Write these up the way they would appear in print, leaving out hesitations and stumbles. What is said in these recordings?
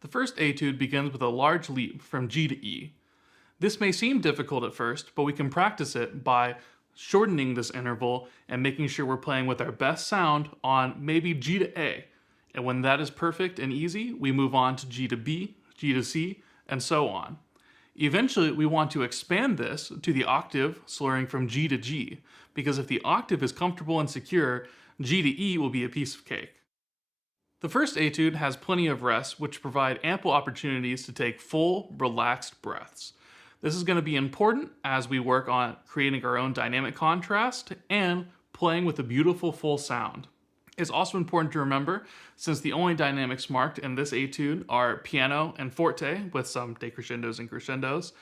The first etude begins with a large leap from G to E. This may seem difficult at first, but we can practice it by shortening this interval and making sure we're playing with our best sound on maybe G to A. And when that is perfect and easy, we move on to G to B, G to C, and so on. Eventually, we want to expand this to the octave, slurring from G to G, because if the octave is comfortable and secure, G to E will be a piece of cake. The first etude has plenty of rests, which provide ample opportunities to take full, relaxed breaths. This is going to be important as we work on creating our own dynamic contrast and playing with a beautiful full sound. It's also important to remember, since the only dynamics marked in this etude are piano and forte, with some decrescendos and crescendos,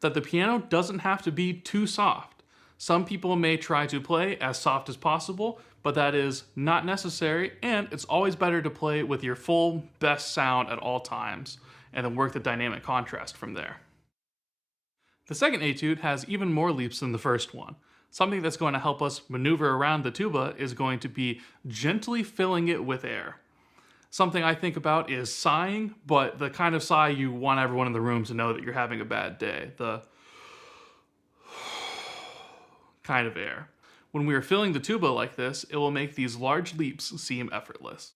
that the piano doesn't have to be too soft. Some people may try to play as soft as possible, but that is not necessary, and it's always better to play with your full best sound at all times, and then work the dynamic contrast from there. The second etude has even more leaps than the first one. Something that's going to help us maneuver around the tuba is going to be gently filling it with air. Something I think about is sighing, but the kind of sigh you want everyone in the room to know that you're having a bad day. The kind of air. When we are filling the tuba like this, it will make these large leaps seem effortless.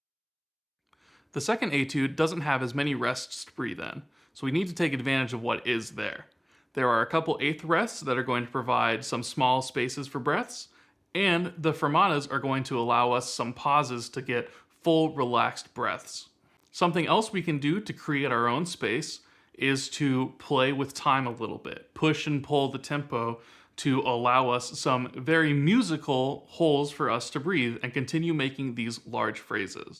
The second etude doesn't have as many rests to breathe in, so we need to take advantage of what is there. There are a couple eighth rests that are going to provide some small spaces for breaths, and the fermatas are going to allow us some pauses to get full relaxed breaths. Something else we can do to create our own space is to play with time a little bit, push and pull the tempo to allow us some very musical holes for us to breathe and continue making these large phrases.